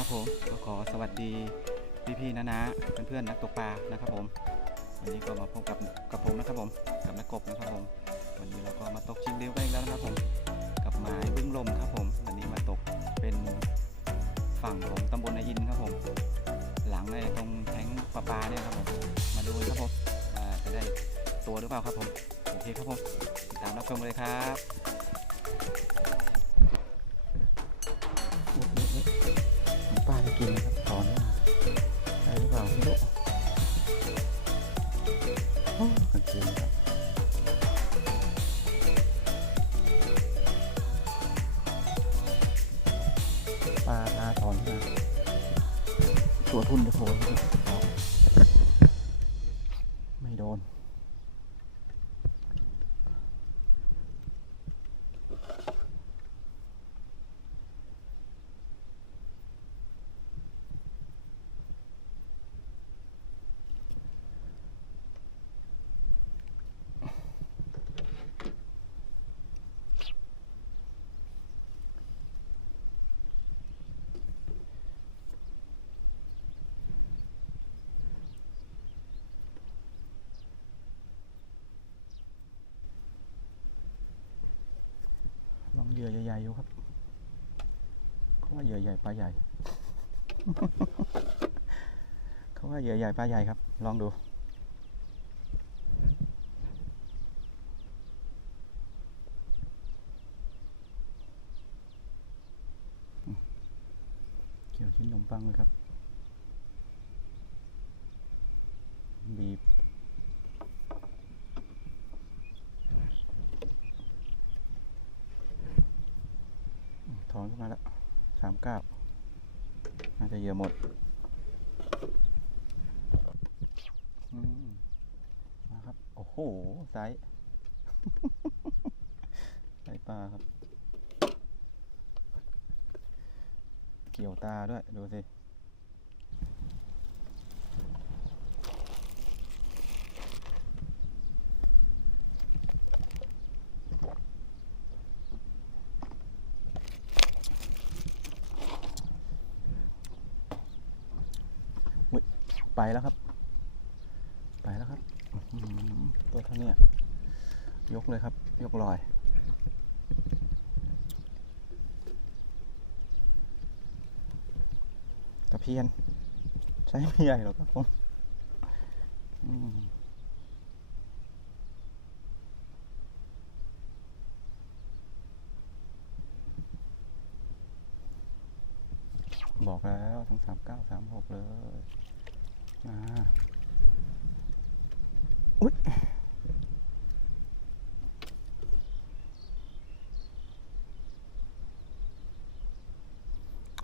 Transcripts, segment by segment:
ครับผมก็ขอสวัสดีพี่ๆนะนะเพื่อนๆนักตกปลานะครับผมวันนี้ก็มาพบกับกับผมนะครับผมกับนักกบนะครับผมวันนี้เราก็มาตกชิงเลี้ยวกันอีกแล้วนะครับผมกับหมายบึ้งลมครับผมวันนี้มาตกเป็นฝั่งของตำบลนอินครับผม หลังในตรงแทงประปาเนี่ยครับผมมาดูครับผมจะได้ตัวหรือเปล่าครับผมโอเคครับผมติดตามรับชมเลยครับ ปลาทาถอนมาตัวทุนจะโผล่นะครับถอนไม่โดน ลองเหยื่อใหญ่ๆอยู่ครับ เขาว่าเหยื่อใหญ่ปลาใหญ่ เขาว่าเหยื่อใหญ่ปลาใหญ่ครับ ลองดูเกี่ยวชิ้นขนมปังเลยครับ บีบ ถอนขึ้นมาแล้วสามเก้าน่าจะเหยื่อหมดอืมมาครับ โอ้โหไซส์ ไซส์ปลาครับ เกี่ยวตาด้วย ดูสิไปแล้วครับ ไปแล้วครับ ตัวเท่านี้ยกเลยครับ ยกลอย ตะเพียน ใช้ไม่ใหญ่หรอกครับผมบอกแล้วทั้งสามเก้าสามหกเลยอุ๊ย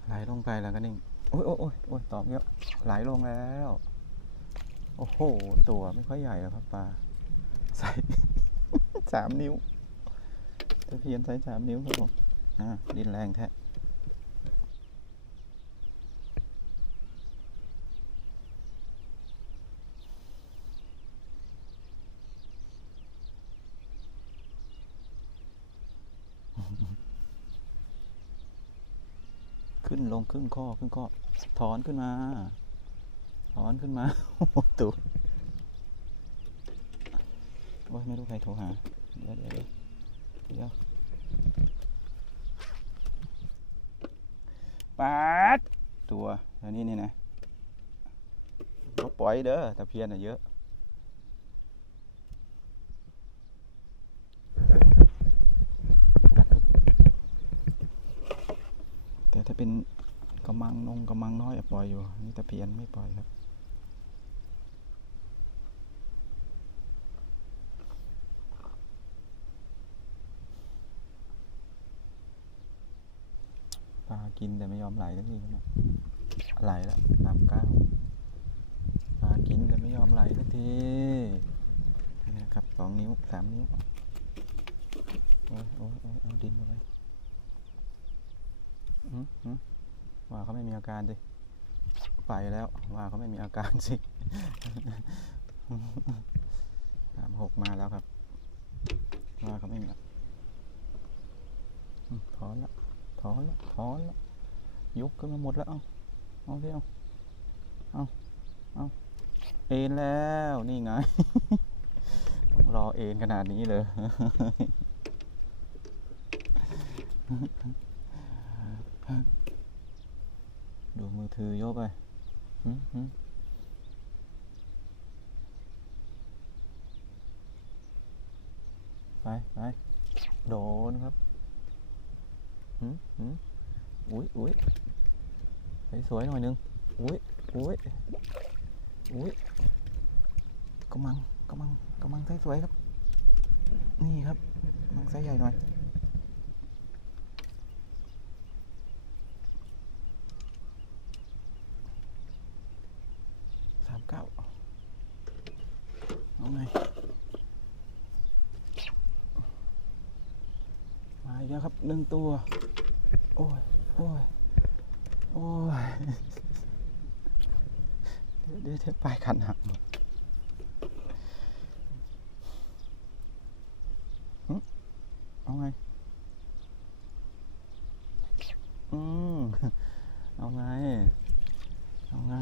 ไหลลงไปแล้วก็นิ่ง อ้ยโอ้ยโอ้ยโอ้ยตอบเยอะไหลลงแล้ว โอ้โห ตัวไม่ค่อยใหญ่แล้วครับปลาใส่สามนิ้วตะเพียนใส่สามนิ้วครับผมอ่าดินแรงแท้ ขึ้นลงครึ่งข้อครึ่งข้อ ถอนขึ้นมา ถอนขึ้นมาโอ้ตูดโอ้ยไม่รู้ใครโทรหา เดี๋ยวเดี๋ยวเดี๋ยวปัดตัวอันนี้นี่นะก็ปล่อยเด้อตะเพียนอะเยอะ แต่ถ้า เป็นกระมังนงกระมังน้อยปล่อยอยู่นี่ตะเพียนไม่ปล่อยครับปลากินแต่ไม่ยอมไหลสักทีครับไหลแล้วน้ำก้าวปลากินแต่ไม่ยอมไหลสักทีนี่นะครับสองนิ้วสามนิ้วโอ้ยโอ้ยโอ้ยเอาดินมาไว้ ว่าเขาไม่มีอาการสิไปแล้วว่าเขาไม่มีอาการสิสามหกมาแล้วครับ ว่าเขาไม่มีอาอืมถอนละถอละถอละยกขึ้นมาหมดแล้ว เอ้าเอาเร็วเอาเอาเอ็นแล้วนี่ไงต้องรอเอ็นขนาดนี้เลย ดูมือถือโยกไปไปไปโดนครับหึหึอุ้ยอุ้ยสวยหน่อยนึงอุ้ยอุ้ยอุ้ยกำมังกำมังกำมังไส์สวยครับ นี่ครับกำมังไส์ใหญ่หน่อย สาม เก้าเอาไงมาอีกแล้วครับหนึ่งตัว โอ้ย โอ้ย โอ้ย เดี๋ยวเดี๋ยวเดี๋ยวปลายคันหักเอาไง อืม เอาไง เอาไง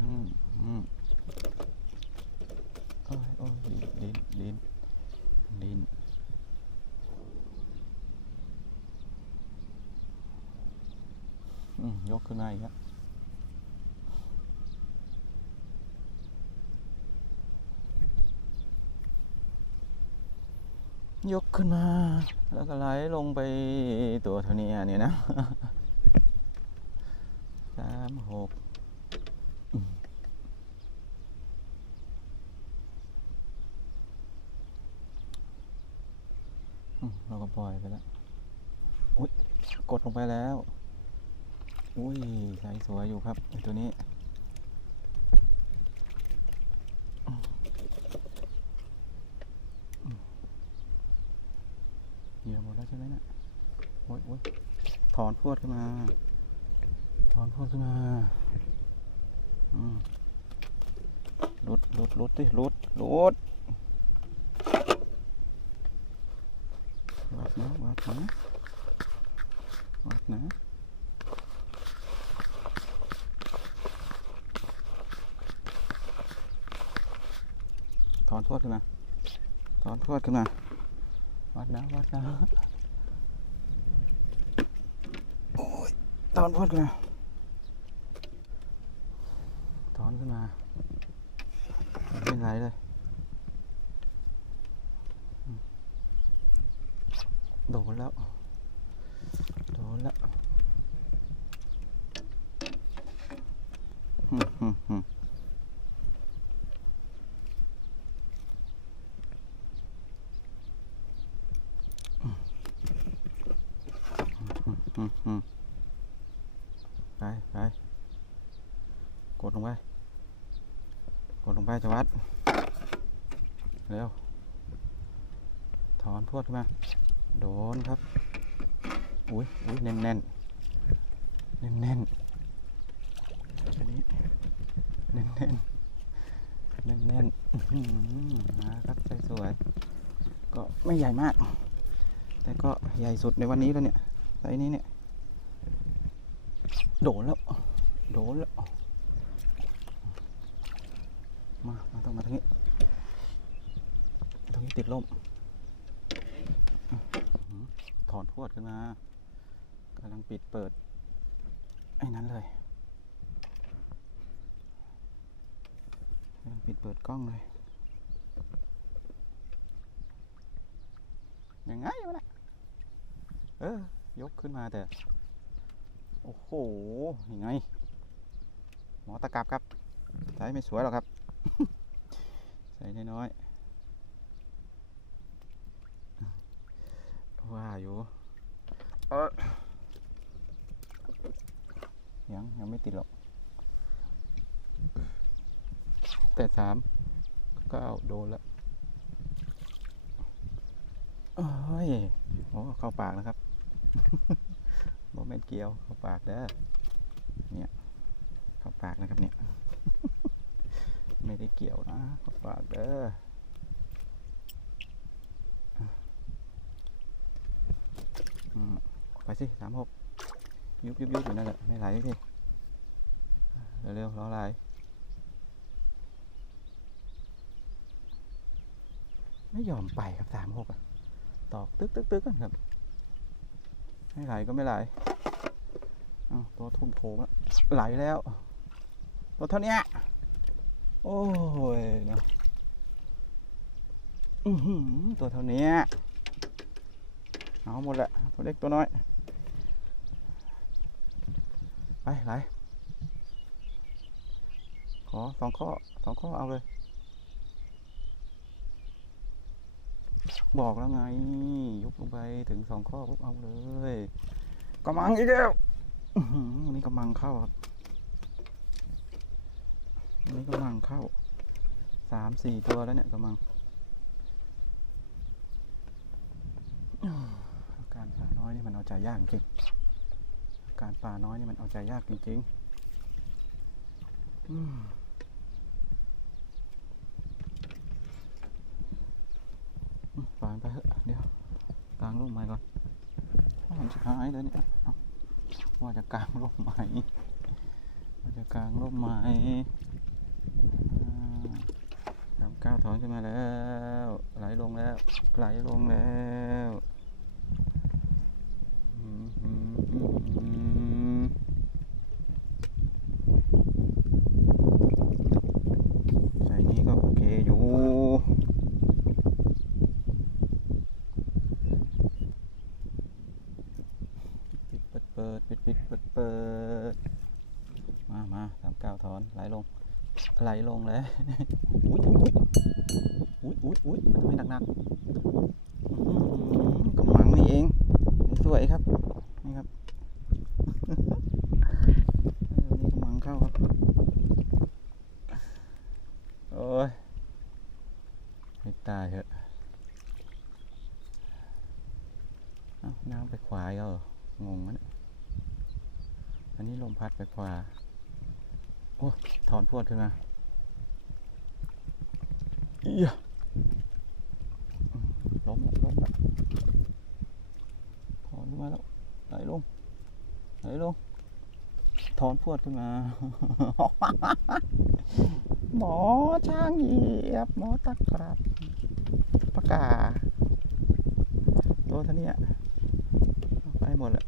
อืมอืมโอ้ยโอ้ยลิ้นลิ้นลิ้นลิ้นอืมยกขึ้นมาอีกแล้วยกขึ้นมา แล้วก็ไหลลงไปตัวเท่านี้เนี่ยนะสามหกเราก็ปล่อยไปแล้วอุ้ยกดลงไปแล้ว อุ้ยใสสวยอยู่ครับตัวนี้อืมอืม เหยื่อหมดแล้วใช่ไหมเนะโอ้ยโอ้ยถอนพวดขึ้นมา ถอนพวดขึ้นมาอืมลดลดลดดิลดลดวัดนะวัดนะวัดนะถอนทวดขึ้นมา ถอนทวดขึ้นมา วัดนะวัดนะโอ้ยตอนวัดนะาถอนขึ้นมาไม่เป็นไรเลย โดนแล้ว โดนแล้วหึ่มหึ่มหึ่ม หึ่มหึ่มไปไปกดลงไป กดลงไปจะวัดเร็ว ถอนพวดขึ้นมา โดนครับ อุ้ยอุ้ยแน่นแน่นแน่นแน่นอันนี้แน่นแน่นแน่นแน่นนะครับใสสวยก็ไม่ใหญ่มาก แต่ก็ใหญ่สุดในวันนี้แล้วเนี่ย ไซนี้เนี่ย โดนแล้ว โดนแล้ว มา มาต้องมาทางนี้ ตรงนี้ติดลมถอนพวดขึ้นมากำลังปิดเปิด ไอ้นั้นเลยกำลังปิดเปิดกล้องเลย ยังไงวะเนะเออ ยกขึ้นมาแต่ โอ้โหยังไง หมอตะกับครับใส่ไม่สวยหรอกครับ ใส่น้อยๆว่าอยู่เออยัง ยังไม่ติดหรอก แต่สามเก้าโดนแล้วเอ้ยโอ้เข้าปากนะครับ โมเมนเกียวเข้าปากเด้อเนี่ยเข้าปากนะครับเนี่ย ไม่ได้เกี่ยวนะเข้าปากเด้อไปสิสามหกยุบยุบยุบอยู่นั่นแหละไม่ไหลสิเร็วๆรออะไรไม่ยอมไปครับสามหกอะตอกตึกตึกตึกกันครับ ไม่ไหลก็ไม่ไหลอาตัวทุ่มโถมอะไหลแล้วตัวเท่านี้โอ้ยเนาะตัวเท่านี้เอาหมดแหละตัวเล็กตัวน้อย ไปไหลขอสองข้อสองข้อเอาเลย บอกแล้วไง ยุบลงไปถึงสองข้อปุ๊บเอาเลยกำมังอีกแล้วอันนี้กำมังเข้าครับวันนี้กำมังเข้าสามสี่ตัวแล้วเนี่ยกำมังอาการปลาน้อยนี่มันเอาใจยากจริงอาการปลาน้อยนี่มันเอาใจยากจริงๆอืม อืมปล่อยมันไปเถอะเดี๋ยวกลางร่มไม้ก่อนผมจะหายเลยเนี่ยว่าจะกลางร่มไม้ว่าจะกลางร่มไม้อ่าลำก้าวถอนขึ้นมาแล้ว ไหลลงแล้ว ไหลลงแล้วอืมอืมอืมอืมใส่นี้ก็โอเคอยู่ ปิดเปิดเปิดปิดปิดเปิดเปิดมามาสามเก้าวถอนไหลลง ไหลลงแล้วอุ้ยอุ้ยอุ้ยอุ้ยอุ้ยทำไมหนักๆอื้อหือกำมังนี่เองสวยครับนี่ครับนี่กำมังเข้าครับโอ้ยให้ตายเถอะน้ำไปขวาเหรองงนะเนี่ยอันนี้ลมพัดไปขวาโอ้ถอนพวดขึ้นมา ยล้มล้วล้มล้วถอนขึ้นมาแล้วไหลลงไหลลงถอนพวดขึ้นมา หมอช่างเหยียบ หมอตะกรับปากกาตัวท่านี้ไปหมดแหละ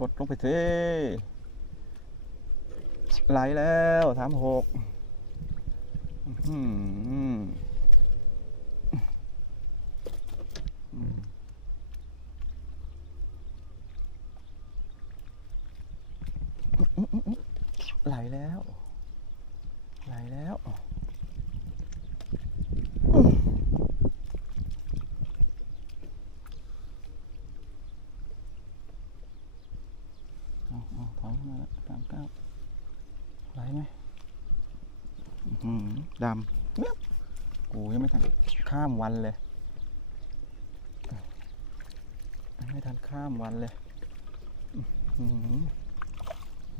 กดลงไปสิ ไหลแล้วสามหกไหลแล้ว ไหลแล้วเอาเอาถอยขึ้นมาแล้วสามเก้าไหลไหมอื้อหือ ดำเงียบกูยังไม่ทันข้ามวันเลยยังไม่ทันข้ามวันเลย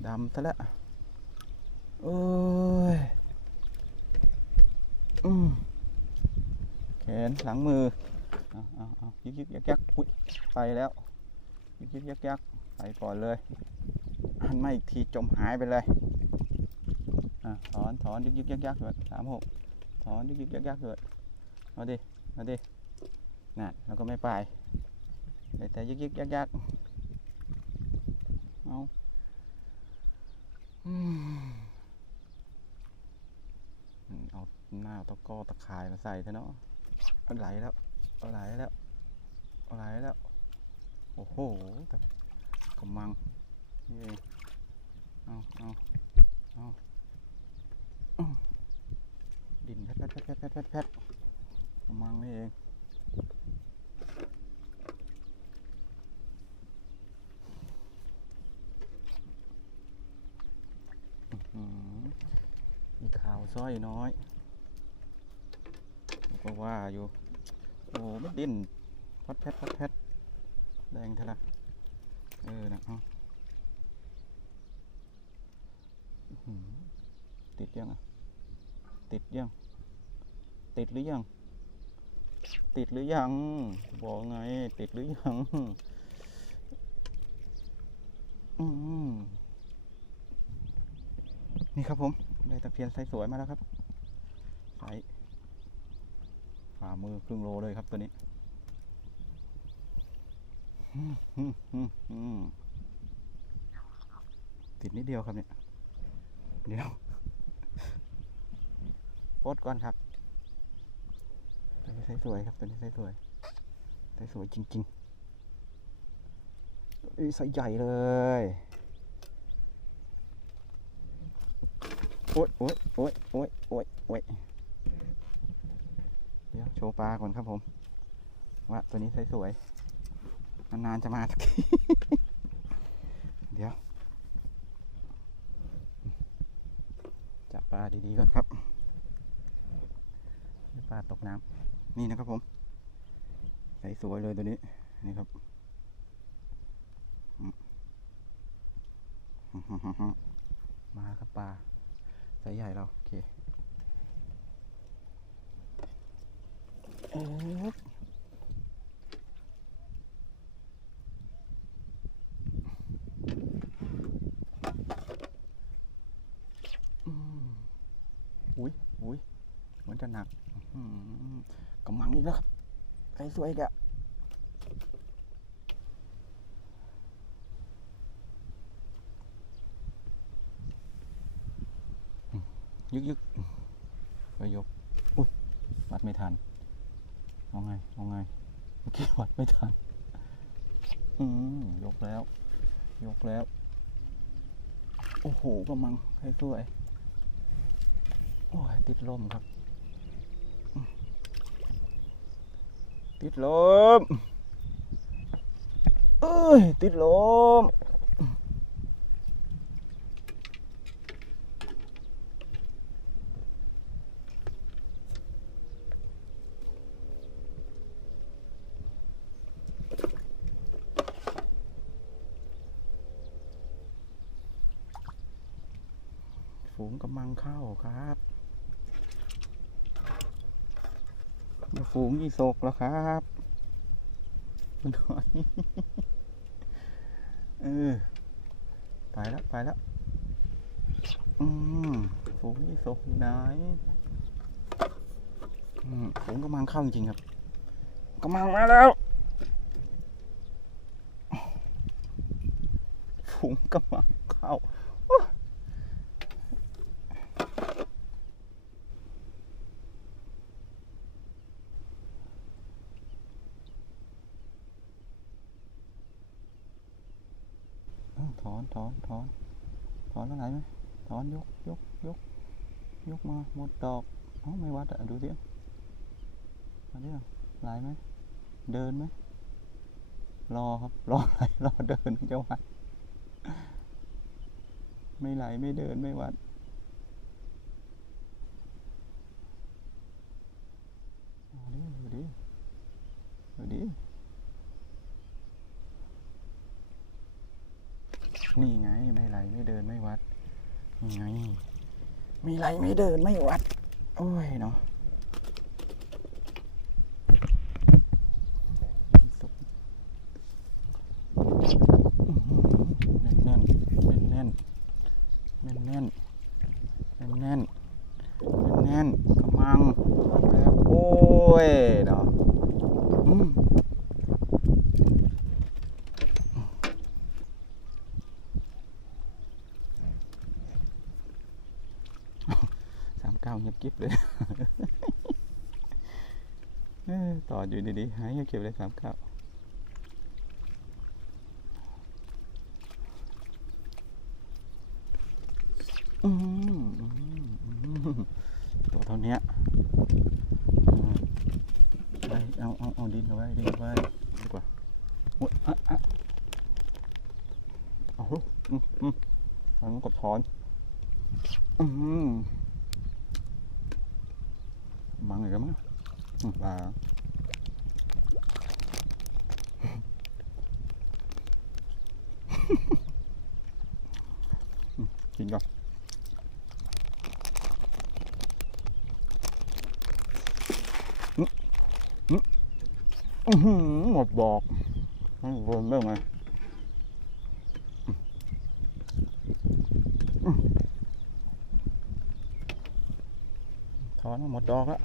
ดำซะแล้วโอ้ยอแขนหลังมือเอาเอาเอายึกยึกยักยักอุ๊ยไปแล้วยึกยึกยักยักไปก่อนเลยหันมาอีกทีจมหายไปเลย อะถอนถอนยึกยึกยักยักเลยสามหกถอนยึกยึกยักยักเลยเอาดิเอาดิน่ะแล้วก็ไม่ไปลือแต่ยึกยึกยักยักเอาเอาหน้าตะก้อตะข่ายมาใส่เถอะเนาะมันไหลแล้วไหลแล้วไหลแล้ว โอ้โหแต่กำมังนี่เองเอาเอาเอาอื้อ ดินแพทแพทแพทแพทแพทแพทกำมังนี่เองอื้อหือมีข่าวสร้อยน้อยก็ว่าอยู่ โอ้ไม่ดิ้นพัดแพทพัดแพทแดงท่าไหร่เออนะเอาอื้อหือติดยังอะ ติดยัง ติดหรือยัง ติดหรือยัง บอกไง ติดหรือยังนี่ครับผม ได้ตะเพียนไซสวยมาแล้วครับไซฝ่ามือครึ่งโลเลยครับตัวนี้ติดนิดเดียวครับเนี่ย เดียว โพสต์ก่อนครับ ตัวนี้ไซส์สวยครับ ตัวนี้ไซส์สวยไซส์สวยจริงๆตัวนี้ไซส์ใหญ่เลยโอ๊ยโอ๊ยโอ๊ยโอ๊ยโอ๊ยโอ๊ยเดี๋ยวโชว์ปลาก่อนครับผมว่าตัวนี้สวยๆนานๆจะมาสักทีเดี๋ยวจับปลาดีๆก่อนครับ ปลาตกน้ำนี่นะครับผม ใสสวยเลยตัวนี้ นี่ครับมาครับปลาไซส์ใหญ่เรา โอเคเอ๊ะอืมอุ้ยอุ้ยเหมือนจะหนัก กำมังอีกแล้วครับไซส์สวยอีกอะยึกยึกไปยกอุ้ยวัดไม่ทันเอาไงเอาไงเมื่อกี้วัดไม่ทันอืมยกแล้ว ยกแล้ว โอ้โหกำมังให้สวยโอ้ยติดลมครับอืม ติดลมเอ้ยติดลมฝูงกำลังเข้าครับเดี๋ยว ฝูงอีโศกแล้วครับมันถอยเออไปแล้วไปแล้วอืมฝูงอีโศกไหนอืมฝูงกำลังเข้าจริงครับกำลังมาแล้วฝูงกำลังเข้า อ้าวถอนถอนถอนถอนแล้วไหนไหมถอนยกยกยกยกมาหมดดอกเอ้าไม่วัดอะดูสิมาดิไหลไหมเดินไหมรอครับรอไหลรอเดินจะวัดไม่ไหลไม่เดินไม่วัดเอาดิดูดิดู นี่ไงไม่ไหลไม่เดินไม่วัดนี่ไง มีไหลไม่เดินไม่วัด โอ้ยเนาะ เงียบเก็บเลยสามเก้าอืมอืมอืมตัวเท่าเนี้ยอืมไปเอาเอาเอาดินเอาไว้ดินเอาไว้ดีกว่าโอ๊ยอะอะเอาลูกอืมอืมอันนั้นกดถอน อืม mang này lắm á Ừ, và Ừ, chín không Ừ, ừ. อื้อหือหมดบอกมันรวมได้ไง อืมอืมอนมาหมดดอกแล้ว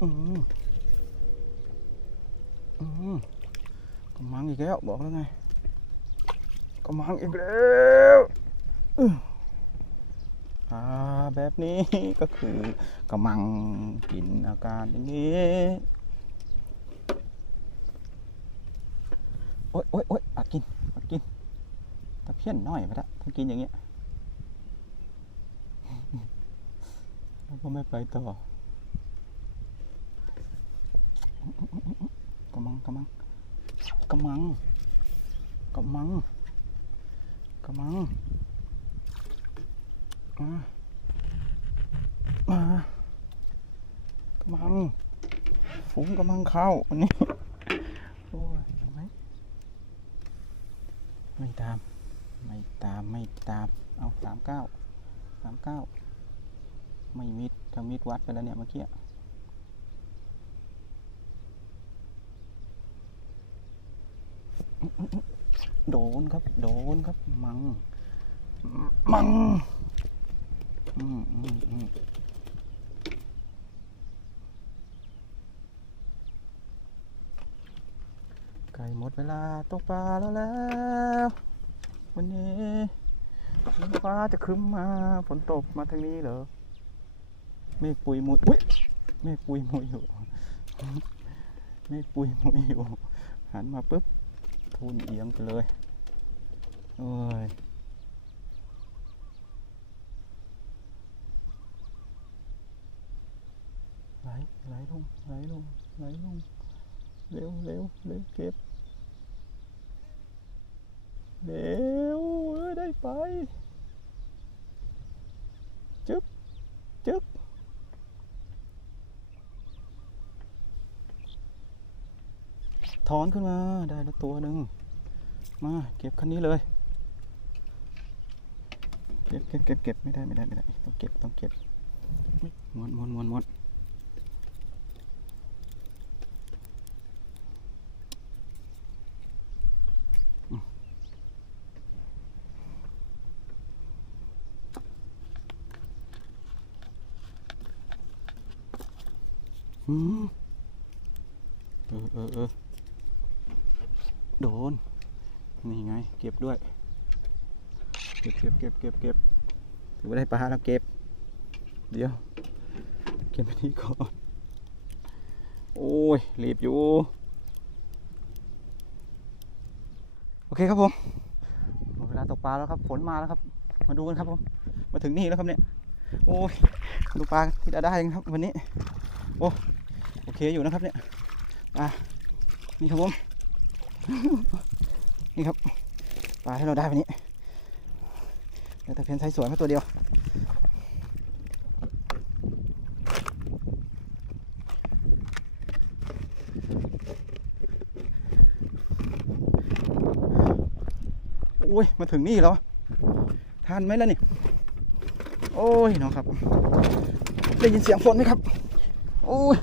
อืมอืมกำมังอีกแล้วบอกแล้วไงกำมังอีกแล้วอื้ออ่าแบบนี้ก็คือกำมังกินอาการอย่างนี้โอ๊ยโอ๊ยโอ๊ยอากิน เพี้ยนน้อยไปละถ้ากินอย่างเงี้ยแล้วก็ไม่ไปต่อกำมังกำมังกำมังกำมังกำมังมามากำมังฝูงกำมังเข้าอันนี้โอ้ยเห็นไหมไม่ตาม ไม่ตามไม่ตาม เอา สามเก้าสามเก้าไม่มิดถ้ามิดวัดไปแล้วเนี่ยเมื่อกี้โดนครับ โดนครับ มัง มัง อืมอืมอืมใกล้หมดเวลาตกปลาแล้วแล้ว วันนี้ ฟ้าจะครึ้มมาฝนตกมาทางนี้เหรอเมฆปุยมุยอุ้ยเมฆปุยมุยอยู่เมฆปุยมุยอยู่หันมาปุ๊บทุนเอียงไปเลยโอ้ยไหลไหลลงไหลลงไหลลงเร็วเร็วเร็วเก็บ เร็วได้ไป จึ๊บ จึ๊บ ถอนขึ้นมาได้แล้วตัวหนึ่ง มาเก็บคันนี้เลย เก็บเก็บเก็บเก็บไม่ได้ไม่ได้ไม่ได้ ต้องเก็บต้องเก็บม้วนมวนมวนม้วนอืมอืม เออเออเออโดน นี่ไง เก็บด้วย เก็บเก็บเก็บเก็บเก็บถือว่าได้ปลาแล้วเก็บ เดี๋ยว เก็บไปนี้ก่อน โอ้ย รีบอยู่ โอเคครับผมหมดเวลาตกปลาแล้วครับ ฝนมาแล้วครับ มาดูกันครับผม มาถึงนี่แล้วครับเนี่ย โอ้ย ดูปลาที่ได้ได้ครับวันนี้ โอ้ โอเคอยู่นะครับเนี่ยปลานี่ครับผม นี่ครับปลาที่เราได้วันนี้เดี๋ยวตะเพียนไซส์สวยมาตัวเดียวโอ้ย มาถึงนี่แล้วทันไหมล่ะนี่ โอ้ยน้องครับ ได้ยินเสียงฝนไหมครับ โอ้ย